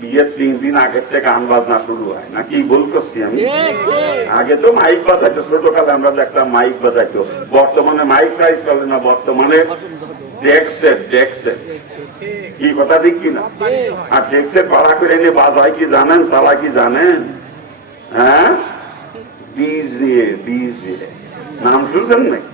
বিয়ের 3 দিন আগের থেকে গান বাজনা শুরু হয় না, কি ভুল করছি আমি? আগে তো মাইক বাজাইতো, ছোটকালে আমরা দেখতাম মাইক বাজাইতো। বর্তমানে মাইক টাইক চলে না, বর্তমানে ডেক্সেট। কি কথা ঠিক কিনা? আর ডেক্সেট ভাড়া করে এনে বাজায় কি জানেন, চালা কি জানেন? হ্যাঁ, ডিজে নাম শুনছেন নাকি?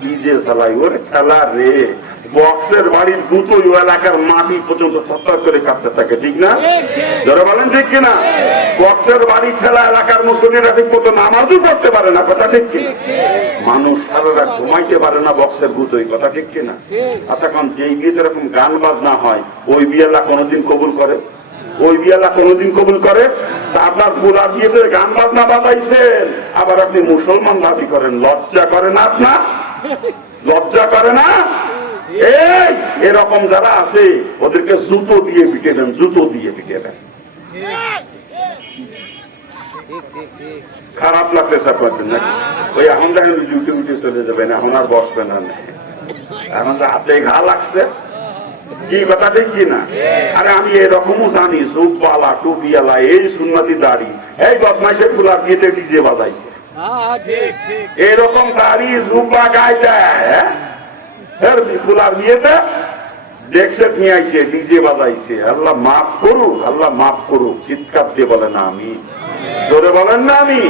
ডিজে চালাই, ওরে ঠেলা রে, বক্সের বাড়ির দুটো এলাকার মাটি পর্যন্ত থরথর করে কাঁপতে থাকে, ঠিক না? যারা বলেন ঠিক কিনা? বক্সের বাড়ি ঠেলা এলাকার মুসলিমরা ঠিক মতো নামাজও করতে পারে না, কথা ঠিক কিনা? মানুষ সারা রাত ঘুমাইতে পারে না বক্সের গুতোই, কথা ঠিক কিনা? আচ্ছা, কারণ যেই বিয়েতে এরকম গান বাজনা হয়, ওই বিয়েলা কোনোদিন কবুল করে? ওই বিয়েলা কোনোদিন কবুল করে? তা আপনার পুরা বিয়েতে গান বাজনা বাজাইছেন, আবার আপনি মুসলমান দাবি করেন, লজ্জা করে না আপনার? লজ্জা করে না? এই এরকম যারা আছে ওদেরকে জুতো দিয়ে পিটে দেন, জুতো দিয়ে পিটে দেন। খারাপ লাগলে স্যার করবেন নাকি? ওই এখন দেখেন ডিউটি উঠে চলে যাবেন, এখন আর বসবেন না, এখন হাতে ঘা লাগছে, কি কথা ঠিক কিনা? আরে আমি এরকমও জানি, জুব্বালা টুপিয়ালা এই সুন্নতি দাড়ি, এই বদমাইশের গুলা বিয়েতে ডিজে বাজাইছে, এরকম দাড়ি জুব্বা গায়ে দেয়, ফুলার বিয়েতে ডেক্সেট নিয়ে আইছে, ডিজে বাজাইছে। আল্লাহ মাফ করুক, আল্লাহ মাফ করুক। চিৎকার দিয়ে বলেন না আমি, জোরে বলেন না আমি।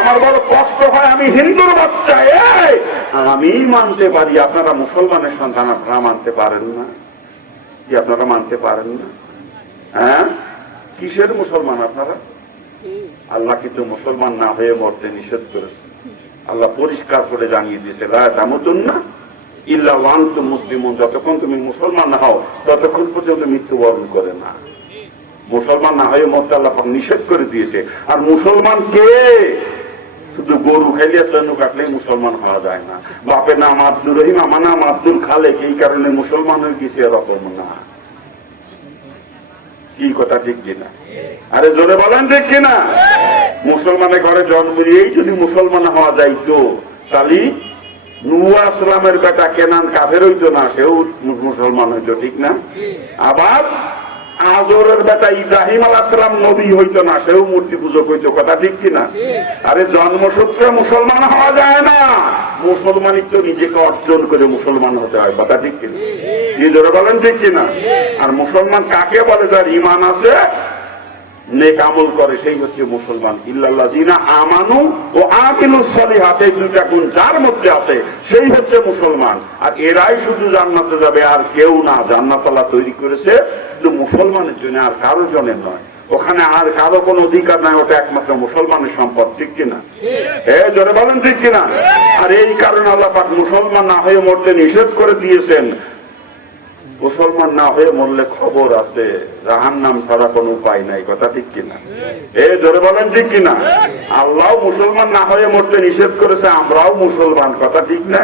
আমার বড় কষ্ট হয়, আমি হিন্দুর বাচ্চা, আমি মানতে পারি, আপনারা মুসলমানের সন্তান, আপনারা মানতে পারেন না? কি আপনারা মানতে পারেন না? হ্যাঁ, কিসের মুসলমান আপনারা? আল্লাহ কিন্তু মুসলমান না হয়ে মরতে নিষেধ করেছে। আল্লাহ পরিষ্কার করে জানিয়ে দিয়েছে, লা তামুতুন্না ইল্লা ওয়া আনতুম মুসলিমুন, যতক্ষণ তুমি মুসলমান না হও ততক্ষণ পর্যন্ত মৃত্যুবরণ করে না। মুসলমান না হয়ে মরতে আল্লাহ নিষেধ করে দিয়েছে। আর মুসলমান কে? শুধু গরু খাইলে সেনু কাটলেই মুসলমান হওয়া যায় না। বাপের নাম আব্দুর রহিম, আমার নাম আব্দুল খালেক, এই কারণে মুসলমান হয়ে গেছে, এরকম না। কি কথা ঠিক কিনা? আরে জোরে বলেন ঠিক কিনা? মুসলমানের ঘরে জন্ম নিয়েই যদি মুসলমান হওয়া যাইতো, তাহলে নূহ আসলামের বেটা কেনান কাফের হইতো না, সেও মুসলমান হইতো, ঠিক না? আবার আজরের বেটা ইব্রাহিম আলাইহিস সালাম নবী হইতো না, সেও মূর্তি পূজক হইতো, কথা ঠিক কিনা? আরে জন্মসূত্রে মুসলমান হওয়া যায় না, মুসলমানিত্ব নিজেকে অর্জন করে মুসলমান হতে হয়, কথা ঠিক কিনা? কি জোরে বলেন ঠিক কিনা? আর মুসলমান কাকে বলে? যার ঈমান আছে, নেক আমল করে, সেই হচ্ছে মুসলমান। ইল্লাল্লাযিনা আমানু ও আমিলুস সলিহাত, এই দুইটা গুণ যার মধ্যে আছে সেই হচ্ছে মুসলমান। আর এরাই শুধু জান্নাতে যাবে, আর কেউ না। জান্নাত আল্লাহ তৈরি করেছে শুধু মুসলমানের জন্য, আর কারোর জন্য নয়। ওখানে আর কারো কোনো অধিকার নাই, ওটা একমাত্র মুসলমানের সম্পদ, ঠিক কিনা? জোরে বলেন ঠিক কিনা? আর এই কারণে আল্লাহ পাক মুসলমান না হয়ে মরতে নিষেধ করে দিয়েছেন। মুসলমান না হয়ে মরলে খবর আছে, জাহান্নাম ছাড়া কোনো উপায় নাই, কথা ঠিক কিনা? জোরে বলেন ঠিক কিনা? আল্লাহ মুসলমান না হয়ে মরতে নিষেধ করেছে, আমরাও মুসলমান, কথা ঠিক না?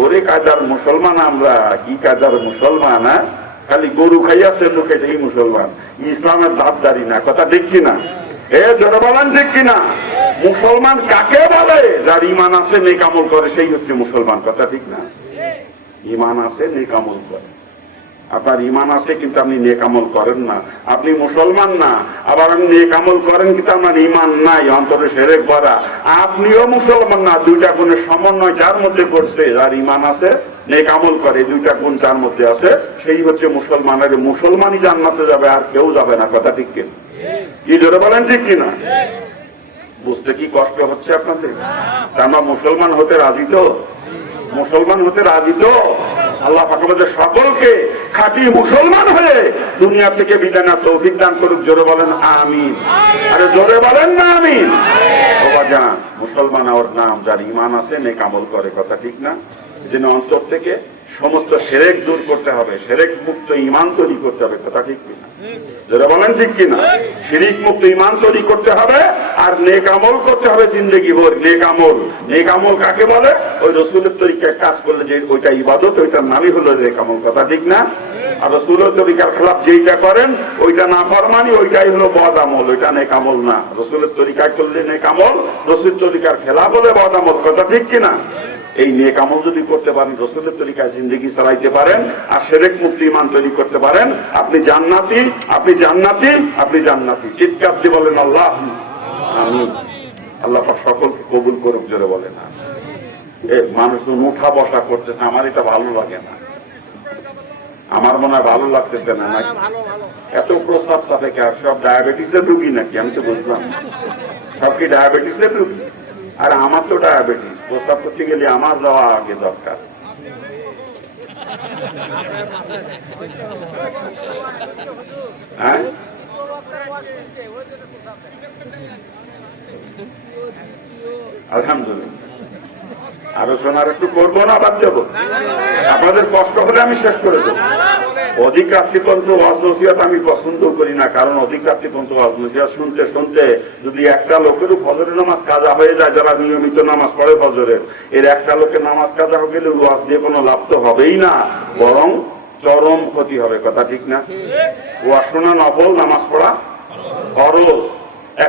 ওরে কাজার মুসলমান আমরা, কি কাজার মুসলমান? খালি গরু খাইয়াছে লোক, এটাই মুসলমান, ইসলামের ধাপদারি না, কথা ঠিক কিনা? জোরে বলেন ঠিক কিনা? মুসলমান কাকে বলে? যার ঈমান আছে, নেক আমল করে, সেই হচ্ছে মুসলমান, কথা ঠিক না? ঈমান আছে, নেক আমল করে। আপনার ঈমান আছে কিন্তু আপনি নেক আমল করেন না, আপনি মুসলমান না। আবার আপনি নেক আমল করেন কিন্তু আপনার ঈমান নাই, অন্তরে শিরক ভরা, আপনিও মুসলমান না। দুইটা গুণের সমন্বয় যার মধ্যে করছে, যার ঈমান আছে, নেক আমল করে, দুইটা গুণ যার মধ্যে আছে, সেই হচ্ছে মুসলমান। আর মুসলমানই জান্নাতে যাবে, আর কেউ যাবে না, কথা ঠিক কিনা? কি জোরে বলেন ঠিক কিনা? বুঝতে কি কষ্ট হচ্ছে আপনাদের? আমরা মুসলমান হতে রাজি তো? মুসলমান হতে রাজি তো? আল্লাহ পাক আমাদের সকলকে খাঁটি মুসলমান হয়ে দুনিয়া থেকে বিদায় নেওয়ার তৌফিক দান করুক। জোরে বলেন আমিন। আরে জোরে বলেন না আমিন। বাবা জান, মুসলমান হওয়ার নাম যার ঈমান আছে, নেক আমল করে, কথা ঠিক না? যেন অন্তর থেকে সমস্ত শিরক দূর করতে হবে, শিরক মুক্ত ঈমান তৈরি করতে হবে, কথা ঠিক কিনা? যারা বলেন ঠিক কিনা? শিরক মুক্ত ঈমান তৈরি করতে হবে, আর নেক আমল করতে হবে জিন্দেগি ভর। নেক আমল, নেক আমল কাকে বলে? ওই রাসূলের তরিকায় কাজ করলে যে ওইটা ইবাদত, ওইটার নামই হলো নেক আমল, কথা ঠিক না? আর রাসূলের তরিকার খেলাফ যেইটা করেন ওইটা নাফরমানি, ওইটাই হলো বদ আমল, ওইটা নেক আমল না। রাসূলের তরিকায় করলে নেক আমল, রাসূলের তরিকার খেলাফ হলে বদ আমল, কথা ঠিক কিনা? এই নেক আমল যদি করতে পারেন, রাসূলের তরিকায় জিন্দেগি চালাইতে পারেন, আর শিরক মুক্ত ঈমান তৈরি করতে পারেন, আপনি জান্নাতি, আপনি জান্নাতি, আপনি জান্নাতি। চিৎকার দিয়ে বলেন আল্লাহ আমিন। আল্লাহ পাক সকলকে কবুল করুক, জোরে বলেন না। মানুষ উঠা বসা করতেছে, আমার এটা ভালো লাগে না, আমার মনে হয় ভালো লাগতেছে না। নাকি এত প্রস্রাব চাপে কে? সব ডায়াবেটিসের রুগী নাকি? আমি তো বুঝলাম সব কি ডায়াবেটিসের রুগী? আর আমার তো ডায়াবেটিস, প্রস্রাব করতে গেলে আমার যাওয়া আগে দরকার। হ্যাঁ, আলহামদুলিল্লাহ। আলোচনা আর একটু করবো না বাদ দেবো? আপনাদের কষ্ট হলে আমি শেষ করে দেবো। অধিক রাত্রি পর্যন্ত ওয়াজ নসিহত আমি পছন্দ করি না, কারণ অধিক রাত্রি পর্যন্ত ওয়াজ নসিহত শুনতে শুনতে যদি একটা লোকেরও ফজরের নামাজ কাজা হয়ে যায়, যারা নিয়মিত নামাজ পড়ে ফজরের, এর একটা লোকের নামাজ কাজা হয়ে গেলে ওয়াজ দিয়ে কোনো লাভ তো হবেই না, বরং চরম ক্ষতি হবে। কথা ঠিক না? ওয়াজ শোনা নফল, নামাজ পড়া ফরজ।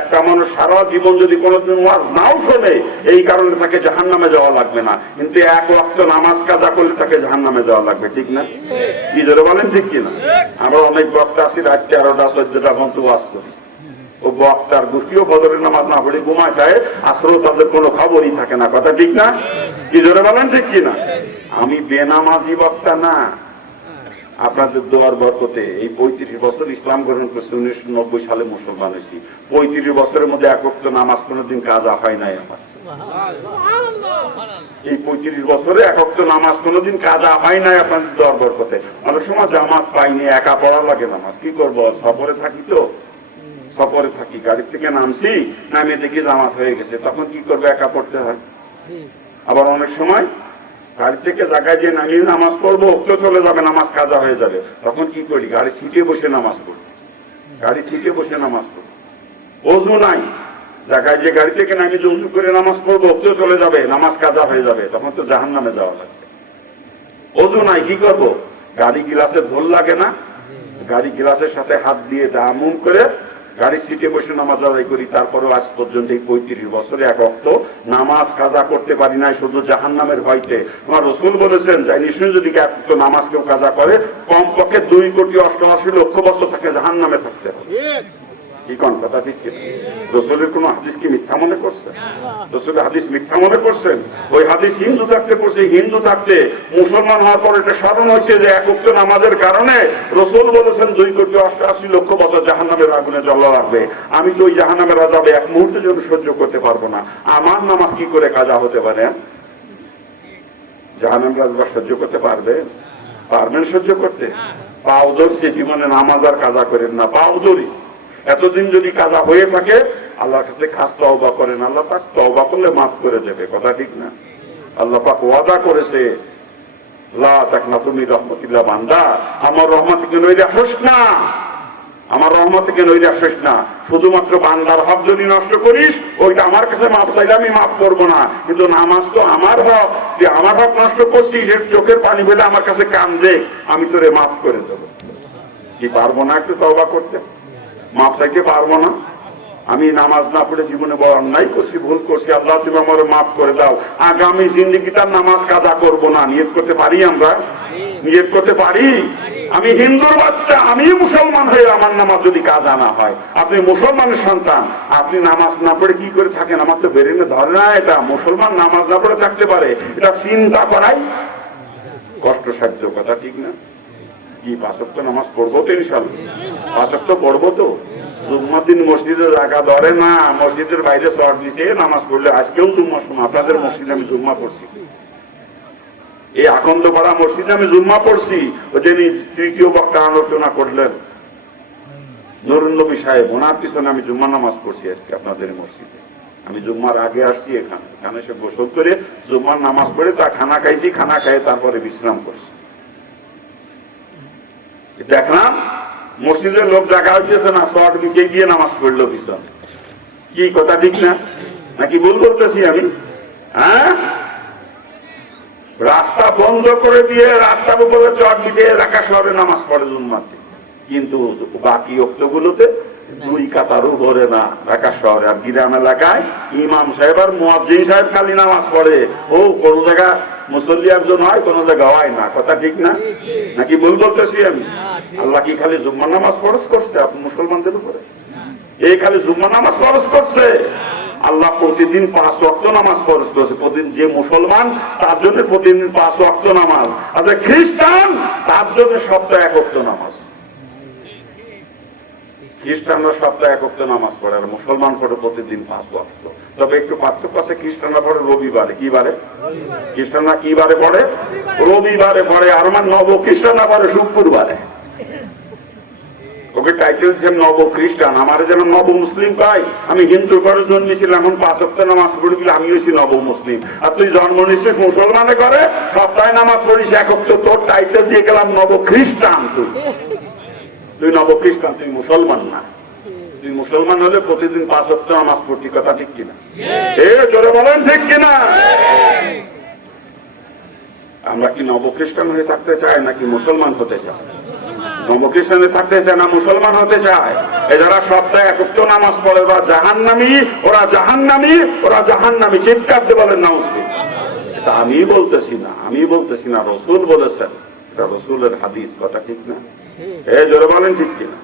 একটা মানুষ সারা জীবন যদি কোনোদিন ওয়াজ নাও শোনে, এই কারণে তাকে জাহান্নামে যাওয়া লাগবে না, কিন্তু এক ওয়াক্ত নামাজ কাজা করলে তাকে জাহান্নামে যাওয়া লাগবে। ঠিক না? কি জোরে বলেন ঠিক কিনা? আমরা অনেক বক্তা আছি, রাত 13টা 14টা পর্যন্ত ওয়াজ করি। ও বক্তার গোষ্ঠীও ফজরের নামাজ না পড়ে ঘুমায় যায়, আসলেও তাদের কোনো খবরই থাকে না। কথা ঠিক না? কি জোরে বলেন ঠিক কিনা? আমি বেনামাজি বক্তা না। আপনাদের দোয়ার বরকতে এই 35 বছর ইসলাম গ্রহণ করছি, 1990 সালে মুসলমান হয়েছি। 35 বছরের মধ্যে এক ওয়াক্ত নামাজ কোনোদিন কাজা হয় নাই আমার। এই 35 বছরে এক ওয়াক্ত নামাজ কোনোদিন কাজা হয় নাই আপনাদের দোয়ার বরকতে। অনেক সময় জামাত পাইনি, একা পড়া লাগে নামাজ, কি করবো? সফরে থাকি তো, সফরে থাকি, গাড়ি থেকে নামছি, নামে দেখি জামাত হয়ে গেছে, তখন কি করবো? একা পড়তে হয়। আবার অনেক সময় গাড়ি থেকে জায়গায় যে নামিয়ে নামাজ পড়বো, তো চলে যাবে, নামাজ কাজা হয়ে যাবে, তখন কি করি? গাড়ি সিটে বসে নামাজ পড়ি, গাড়ি সিটে বসে নামাজ পড়ি। ওযু নাই, জায়গায় যে গাড়ি থেকে নামিয়ে ওযু করে নামাজ পড়বো, তো চলে যাবে, নামাজ কাজা হয়ে যাবে, তখন তো জাহান্নামে যাওয়া লাগবে। ওযু নাই, কি করবো? গাড়ি গিলাসে ঢোল লাগে না, গাড়ি গিলাসের সাথে হাত দিয়ে দামুম করে গাড়ি সিটে বসে নামাজ আদায় করি। তারপরেও আজ পর্যন্ত এই 35 বছরে এক ওয়াক্ত নামাজ কাজা করতে পারি নাই, শুধু জাহান্নামের ভয়তে। আমার রাসূল বলেছেন, যাই নিশ্চয়ই যদি এক ওয়াক্ত নামাজ কেউ কাজা করে, কমপক্ষে 2,88,00,000 বছর তাকে জাহান্নামে থাকতে হবে। কি কোন কথা ঠিক কিনা? রাসূলের কোন হাদিস কি মিথ্যা মনে করছেন? রাসূলের হাদিস মিথ্যা মনে করছেন? ওই হাদিস হিন্দু থাকতে পড়ছে, হিন্দু থাকতে মুসলমান হওয়ার পর এটা স্মরণ হয়েছে যে এক ওয়াক্ত নামাজের কারণে রাসূল বলেছেন 2,88,00,000 বছর জাহান্নামের আগুনে জ্বলা লাগবে। আমি তো ওই জাহান্নামের আযাবে এক মুহূর্তের জন্য সহ্য করতে পারবো না। আমার নামাজ কি করে কাজা হতে পারে? জাহান্নামের আযাব সহ্য করতে পারবে? পারবেন সহ্য করতে? পাও ধরছে, জীবনে নামাজ আর কাজা করেন না, পাও ধরি। এতদিন যদি কাজা হয়ে থাকে, আল্লাহর কাছে খাস তওবা করেন, আল্লাহ পাক তওবা করলে মাফ করে দেবে। কথা ঠিক না? আল্লাহ পাক ওয়াদা করেছে, লা তাকনাতু মির রাহমাতিল্লাহ, বান্দা আমার রহমত থেকে নৈরাশ হোস না, আমার রহমত থেকে নৈরাশ হোস না। শুধুমাত্র বান্দার হক যদি নষ্ট করিস, ওইটা আমার কাছে মাফ চাইলে আমি মাফ করবো না, কিন্তু নামাজ তো আমার হক, যে আমার হক নষ্ট করছিস, এর চোখের পানি ফেলে আমার কাছে কান্দে, আমি তোরে মাফ করে দেবো। কি পারবো না একটু তওবা করতে? মাপ চাইতে পারবো না? আমি নামাজ না পড়ে জীবনে বড় অন্যায় করছি, ভুল করছি, আল্লাহ তুমি আমার মাফ করে দাও, আগামী জিন্দেগি তার নামাজ কাজা করবো না। নিয়ত করতে পারি? আমরা নিয়ত করতে পারি? আমি হিন্দুর বাচ্চা, আমি মুসলমান হয়ে আমার নামাজ যদি কাজা না হয়, আপনি মুসলমানের সন্তান, আপনি নামাজ না পড়ে কি করে থাকেন? আমার তো বেরেনে ধরে না এটা। মুসলমান নামাজ না পড়ে থাকতে পারে, এটা চিন্তা করাই কষ্টসাধ্য। কথা ঠিক না? কি 5 ওয়াক্ত নামাজ পড়বো তো? ইনশাআল্লাহ 5 ওয়াক্ত পড়বো তো। জুম্মার দিন মসজিদে জায়গা ধরে না, মসজিদের বাইরে শর্ট দিছে নামাজ পড়লে। আজকেও জুম্মার সময় আপনাদের মসজিদে আমি জুম্মা পড়ছি, এই আকন্দপাড়া মসজিদে আমি জুম্মা পড়ছি। ওই যিনি তৃতীয় বক্তা আলোচনা করলেন নুরুন নবী সাহেব, ওনার পিছনে আমি জুম্মা নামাজ পড়ছি আজকে আপনাদের মসজিদে। আমি জুম্মার আগে আসছি এখানে এসে গোসল করে জুম্মার নামাজ পড়ে তা খানা খাইছি, খানা খাইয়ে তারপরে বিশ্রাম করছি। দেখলাম মসজিদের লোক জায়গা হইতেছে না, শর্ট বিছিয়ে গিয়ে নামাজ পড়লো পিছনে। কি কথা ঠিক না? নাকি ভুল বলতেছি আমি? হ্যাঁ, রাস্তা বন্ধ করে দিয়ে রাস্তার উপরে চট বিছিয়ে এলাকা শহরে নামাজ পড়ে জুম্মাতে। কিন্তু বাকি ওক্তগুলোতে 2 কাতারও ভরে না ঢাকা শহরে। আর গ্রাম এলাকায় ইমাম সাহেব আর মুয়াজ্জিন সাহেব খালি নামাজ পড়ে, ও কোন জায়গা মুসল্লি একজন হয়, কোন জায়গা হয় না। কথা ঠিক না নাকি ভুল বলতেছি আমি? আল্লাহ কি খালি জুম্মার নামাজ ফরজ করছে মুসলমানদের উপরে? এই খালি জুম্মার নামাজ ফরজ করছে? আল্লাহ প্রতিদিন 5 ওয়াক্ত নামাজ ফরজ করেছে। প্রতিদিন যে মুসলমান তার জন্য প্রতিদিন 5 ওয়াক্ত নামাজ। আচ্ছা খ্রিস্টান তার জন্য সপ্তাহে 1 ওয়াক্ত নামাজ। খ্রিস্টানরা সপ্তাহে 1 ওয়াক্ত নামাজ পড়ে আর মুসলমান পড়ে প্রতিদিন 5 ওয়াক্ত। তবে একটু পার্থক্য আছে, খ্রিস্টানরা পড়ে রবিবারে। কি বারে? খ্রিস্টানরা কি বারে পড়ে? রবিবারে পড়ে। আর আমার নব খ্রিস্টানরা পড়ে শুক্রবারে। ওকে টাইটেল দিয়েছেন নব খ্রিস্টান। আমার যেন নব মুসলিম পাই। আমি হিন্দু ঘরে জন্মেছিলাম, এখন 5 ওয়াক্ত নামাজ পড়ি বলে আমি হয়েছি নব মুসলিম। আর তুই জন্ম নিচ্ছিস মুসলমানে করে, সপ্তাহে নামাজ পড়িস 1 ওয়াক্ত, তোর টাইটেল দিয়ে গেলাম নব খ্রিস্টান। তুই নব খ্রিস্টান, তুই মুসলমান না। তুই মুসলমান হলে প্রতিদিন 5 ওয়াক্ত নামাজ পড়তি। কথা ঠিক কিনা? জোরে বলেন ঠিক কিনা? আমরা কি নব খ্রিস্টান হয়ে থাকতে চাই নাকি মুসলমান হতে চাই? নব খ্রিস্টানে থাকতে চায় না মুসলমান হতে চায়। এরা সপ্তাহে 1 ওয়াক্ত নামাজ পড়ে, ওরা জাহান্নামী, ওরা জাহান্নামী, ওরা জাহান্নামী। চিৎকার দিয়ে বলেন নাউজুবিল্লাহ। এটা আমি বলতেছি না, রাসূল বলেছেন। এটা রাসূলের হাদিস। কথা ঠিক না? জোরে বলেন ঠিক কিনা?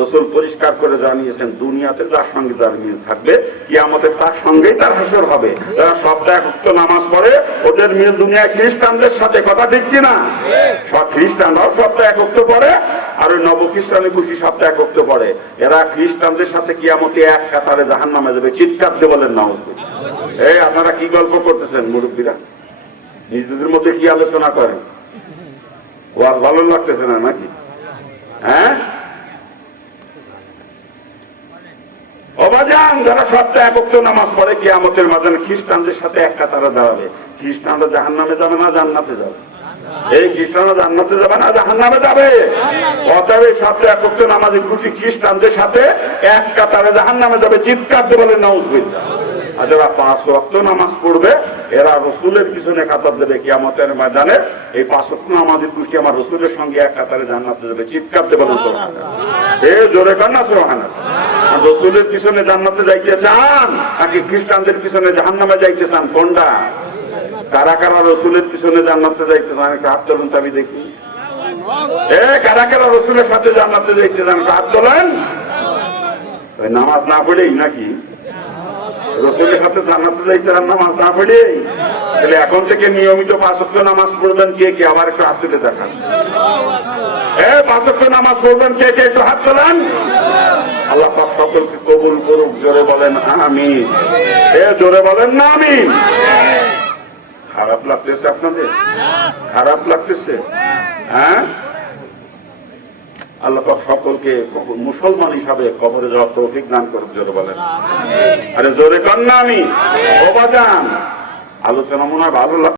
রাসূল পরিষ্কার করে জানিয়েছেন, দুনিয়াতে যার সঙ্গে যার মিল থাকবে কিয়ামতে তার সঙ্গেই তার হাসর হবে। যারা সপ্তাহে 1 ওয়াক্ত নামাজ পড়ে ওদের মিল দুনিয়ায় খ্রিস্টানদের সাথে। কথা ঠিক কিনা? সব খ্রিস্টানরাও সপ্তাহে 1 ওয়াক্ত পড়ে, আর ওই নব খ্রিস্টানি খুশি সপ্তাহে 1 ওয়াক্ত পড়ে। এরা খ্রিস্টানদের সাথে কিয়ামতে এক কাতারে জাহান্নামে যাবে। চিৎকার দিয়ে বলেন নাউজুবিল্লাহ। আপনারা কি গল্প করতেছেন মুরব্বীরা? নিজেদের মধ্যে কি আলোচনা করেন? ওয়াজ ভালো লাগতেছে না নাকি? অবাজান, যারা সপ্তাহে 1 ওয়াক্ত নামাজ পড়ে কিয়ামতের ময়দানে খ্রিস্টানদের সাথে এক কাতারে দাঁড়াবে। খ্রিস্টানরা জাহান্নামে যাবে না জান্নাতে যাবে? এই খ্রিস্টানরা জান্নাতে যাবে না জাহান্নামে যাবে? অতএব সপ্তাহে 1 ওয়াক্ত নামাজে খুশি খ্রিস্টানদের সাথে এক কাতারে জাহান্নামে যাবে। চিৎকার দিয়ে বলেন নাউজুবিল্লাহ। আর যারা 5 ওয়াক্ত নামাজ পড়বে এরা রাসূলের পিছনে কাতার দেবে কিয়ামতের ময়দানে। এই 5 ওয়াক্ত নামাজের খুশি আমার রাসূলের সঙ্গে এক কাতারে জান্নাতে যাবে। চিৎকার দিয়ে বলেন সুবহানাল্লাহ। জোরে কান্না সুবহানাল্লাহ। রাসূলের পিছনে জান্নাতে যাইতে চান নাকি খ্রিস্টানদের পিছনে জাহান্নামে যাইতে চান? কোনটা? কারা কারা রাসূলের পিছনে জান্নাতে যাইতে চান? হাত তোলেন তো আমি দেখি। কারা কারা রাসূলের সাথে জান্নাতে যাইতে চান? হাত তোলেন। নামাজ না পড়েই নাকি রাসূলের সাথে জান্নাতে যাইতে চান? নামাজ না পড়েই? তাহলে এখন থেকে নিয়মিত 5 ওয়াক্ত নামাজ পড়বেন কে কে? আবার একটু হাত তুলে দেখান। 5 ওয়াক্ত নামাজ পড়বেন কে কে? একটু হাত তোলেন। আল্লাহ পাক সকলকে কবুল করুক। জোরে বলেন আমিন। জোরে বলেন না আমিন। খারাপ লাগতেছে আপনাদের? খারাপ লাগতেছে? আল্লাহ পাক সকলকে মুসলমান হিসাবে কবরে যাওয়ার তৌফিক দান করুক। জোরে বলেন আরে জোরে কর না আমি। আলোচনা মনে হয় ভালো লাগছে।